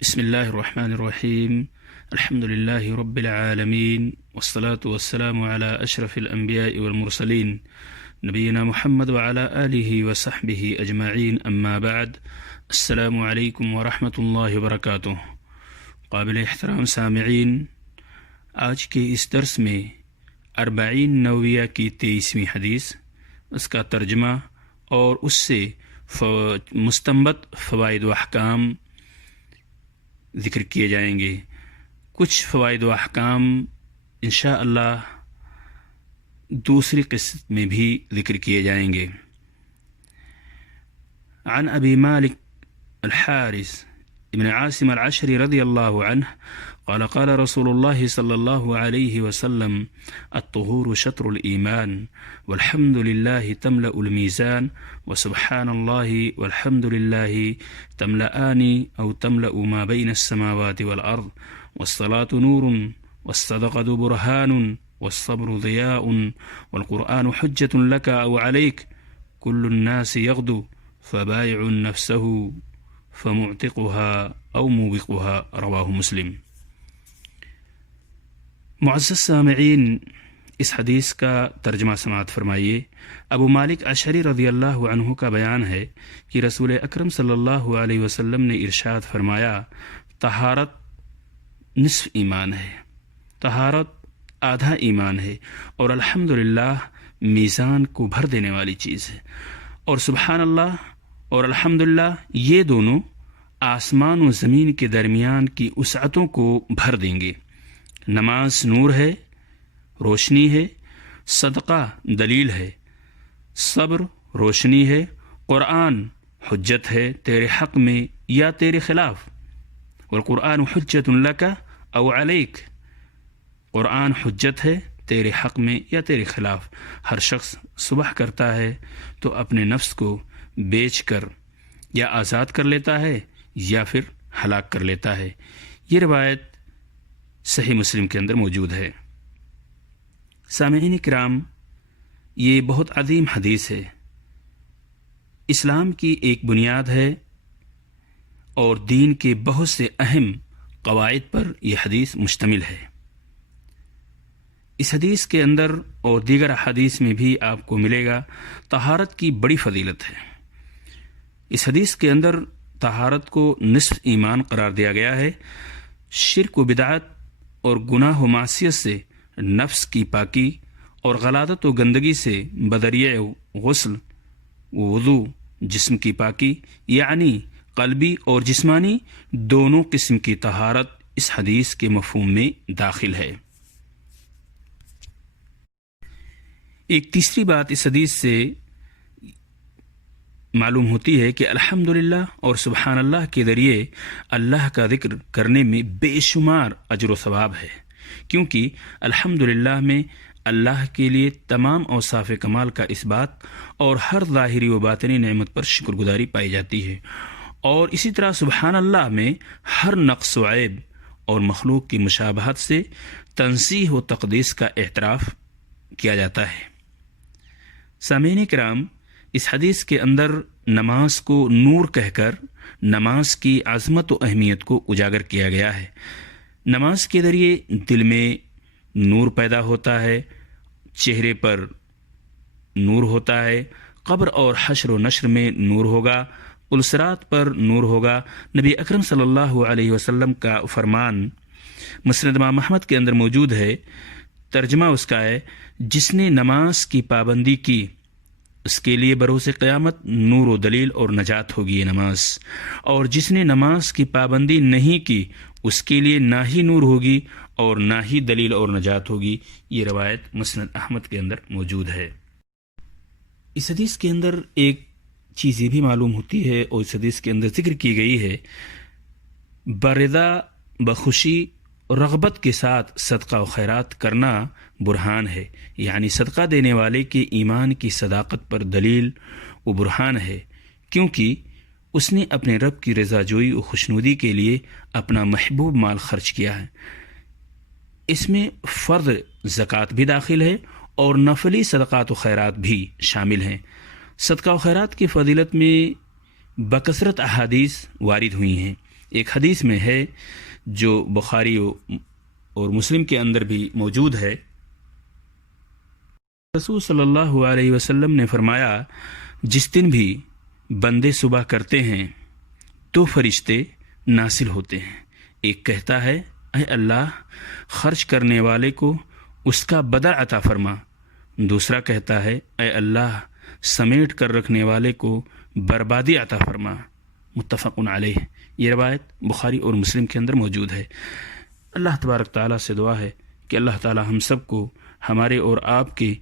بسم الله الرحمن الرحيم. الحمد لله رب العالمين، والصلاة والسلام على أشرف الأنبياء والمرسلين نبينا محمد وعلى آله وصحبه أجمعين، أما بعد. السلام علیکم ورحمۃ اللہ وبرکاتہ. قابل احترام سامعین، آج کے اس درس میں 40 نوویہ کی 23ویں حدیث، اس کا ترجمہ اور اس سے مستنبط فوائد و احکام ذکر کیے جائیں گے. کچھ فوائد و احکام انشاءاللہ دوسری قسط میں بھی ذکر کیے جائیں گے. عن ابی مالک الحارث ابن عاصم العشری رضی اللہ عنہ قال قال رسول اللہ صلی اللہ علیہ وسلم الطہور شطر الایمان والحمد للہ تملأ المیزان وسبحان اللہ والحمد للہ تملأان او تملأ ما بین السماوات والارض والصلاة نور والصدقة برهان والصبر ضياء والقرآن حجة لك او عليك كل الناس يغدو فبايع نفسه فمعتقها او موبقها رواہ مسلم. معزز سامعین، اس حدیث کا ترجمہ سماعت فرمائیے. ابو مالک اشعری رضی اللہ عنہ کا بیان ہے کہ رسول اکرم صلی اللہ علیہ وسلم نے ارشاد فرمایا، طہارت نصف ایمان ہے، طہارت آدھا ایمان ہے، اور الحمدللہ میزان کو بھر دینے والی چیز ہے، اور سبحان اللہ اور الحمدللہ یہ دونوں آسمان و زمین کے درمیان کی وسعتوں کو بھر دیں گے. نماز نور ہے، روشنی ہے، صدقہ دلیل ہے، صبر روشنی ہے، قرآن حجت ہے تیرے حق میں یا تیرے خلاف. والقرآن حجت لک او علیک، قرآن حجت ہے تیرے حق میں یا تیرے خلاف. ہر شخص صبح کرتا ہے تو اپنے نفس کو بیچ کر یا آزاد کر لیتا ہے یا پھر ہلاک کر لیتا ہے. یہ روایت صحیح مسلم کے اندر موجود ہے. سامعین کرام، یہ بہت عظیم حدیث ہے، اسلام کی ایک بنیاد ہے اور دین کے بہت سے اہم قواعد پر یہ حدیث مشتمل ہے. اس حدیث کے اندر اور دیگر حدیث میں بھی آپ کو ملے گا طہارت کی بڑی فضیلت ہے. اس حدیث کے اندر طہارت کو نصف ایمان قرار دیا گیا ہے. شرک و بدعت اور گناہ و معصیت سے نفس کی پاکی اور غلاظت و گندگی سے بدریع غسل و وضو جسم کی پاکی، یعنی قلبی اور جسمانی دونوں قسم کی طہارت اس حدیث کے مفہوم میں داخل ہے. ایک تیسری بات اس حدیث سے معلوم ہوتی ہے کہ الحمدللہ اور سبحان اللہ کے ذریعے اللہ کا ذکر کرنے میں بے شمار اجر و ثواب ہے، کیونکہ الحمدللہ میں اللہ کے لیے تمام اوصاف کمال کا اثبات اور ہر ظاہری و باطنی نعمت پر شکر گزاری پائی جاتی ہے، اور اسی طرح سبحان اللہ میں ہر نقص و عیب اور مخلوق کی مشابہت سے تنزیہ و تقدیس کا اعتراف کیا جاتا ہے. سامعین کرام، اس حدیث کے اندر نماز کو نور کہہ کر نماز کی عظمت و اہمیت کو اجاگر کیا گیا ہے. نماز کے ذریعے دل میں نور پیدا ہوتا ہے، چہرے پر نور ہوتا ہے، قبر اور حشر و نشر میں نور ہوگا، پلسرات پر نور ہوگا. نبی اکرم صلی اللہ علیہ وسلم کا فرمان مسند امام احمد کے اندر موجود ہے. ترجمہ اس کا ہے، جس نے نماز کی پابندی کی اس کے لیے بروز قیامت نور و دلیل اور نجات ہوگی یہ نماز، اور جس نے نماز کی پابندی نہیں کی اس کے لیے نہ ہی نور ہوگی اور نہ ہی دلیل اور نجات ہوگی. یہ روایت مسند احمد کے اندر موجود ہے. اس حدیث کے اندر ایک چیز یہ بھی معلوم ہوتی ہے اور اس حدیث کے اندر ذکر کی گئی ہے، برضا بخوشی رغبت کے ساتھ صدقہ و خیرات کرنا برہان ہے، یعنی صدقہ دینے والے کے ایمان کی صداقت پر دلیل و برہان ہے، کیونکہ اس نے اپنے رب کی رضا جوئی و خوشنودی کے لیے اپنا محبوب مال خرچ کیا ہے. اس میں فرض زکوٰۃ بھی داخل ہے اور نفلی صدقات و خیرات بھی شامل ہیں. صدقہ و خیرات کی فضیلت میں بکثرت احادیث وارد ہوئی ہیں، ایک حدیث میں ہے جو بخاری اور مسلم کے اندر بھی موجود ہے، رسول صلی اللہ علیہ وسلم نے فرمایا جس دن بھی بندے صبح کرتے ہیں تو فرشتے نازل ہوتے ہیں، ایک کہتا ہے اے اللہ خرچ کرنے والے کو اس کا بدل عطا فرما، دوسرا کہتا ہے اے اللہ سمیٹ کر رکھنے والے کو بربادی عطا فرما، متفق علیہ۔ یہ روایت بخاری اور مسلم کے اندر موجود ہے۔ اللہ تبارک تعالیٰ سے دعا ہے کہ اللہ تعالیٰ ہم سب کو ہمارے اور آپ کے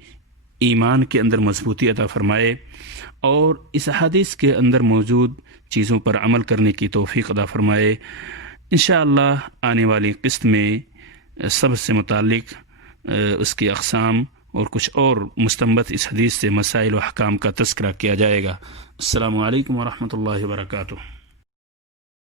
ایمان کے اندر مضبوطی عطا فرمائے اور اس حدیث کے اندر موجود چیزوں پر عمل کرنے کی توفیق عطا فرمائے۔ انشاءاللہ آنے والی قسط میں صبر سے متعلق اس کی اقسام اور کچھ اور مستنبط اس حدیث سے مسائل و احکام کا تذکرہ کیا جائے گا۔ السلام علیکم ورحمۃ اللہ وبرکاتہ۔